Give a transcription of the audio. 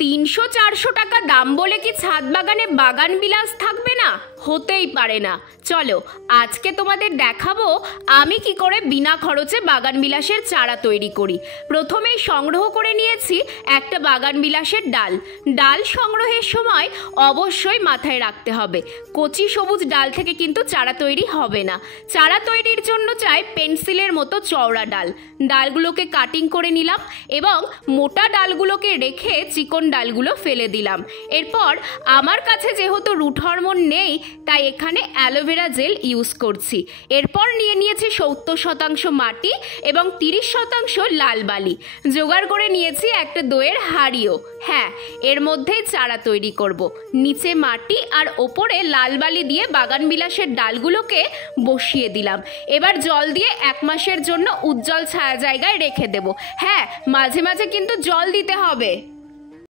300-400 টাকা দাম বলে কি ছাদ বাগানে বাগান বিলাস থাকবে না? হতেই পারে না। চলো আজকে তোমাদের দেখাবো আমি কি করে বিনা খরচে বাগান বিলাসের চারা তৈরি করি। প্রথমেই সংগ্রহ করে নিয়েছি একটা বাগান বিলাসের ডাল। ডাল সংগ্রহের সময় অবশ্যই মাথায় রাখতে হবে কচি সবুজ ডাল থেকে কিন্তু চারা তৈরি হবে না। চারা তৈরির জন্য চাই পেন্সিলের মতো চওড়া ডাল। ডালগুলোকে কাটিং করে নিলাম এবং মোটা ডালগুলোকে রেখে চিকন ডালগুলো ফেলে দিলাম। এরপর আমার কাছে যেহেতু রুট হরমোন নেই তাই এখানে অ্যালোভেরা জেল ইউজ করছি। এরপর নিয়ে নিয়েছি 70% মাটি এবং 30% লাল বালি। জোগাড় করে নিয়েছি একটা দইয়ের হাঁড়িও। হ্যাঁ, এর মধ্যেই চারা তৈরি করব। নিচে মাটি আর ওপরে লাল বালি দিয়ে বাগান বিলাসের ডালগুলোকে বসিয়ে দিলাম। এবার জল দিয়ে 1 মাসের জন্য উজ্জ্বল ছায়া জায়গায় রেখে দেব। হ্যাঁ, মাঝে মাঝে কিন্তু জল দিতে হবে।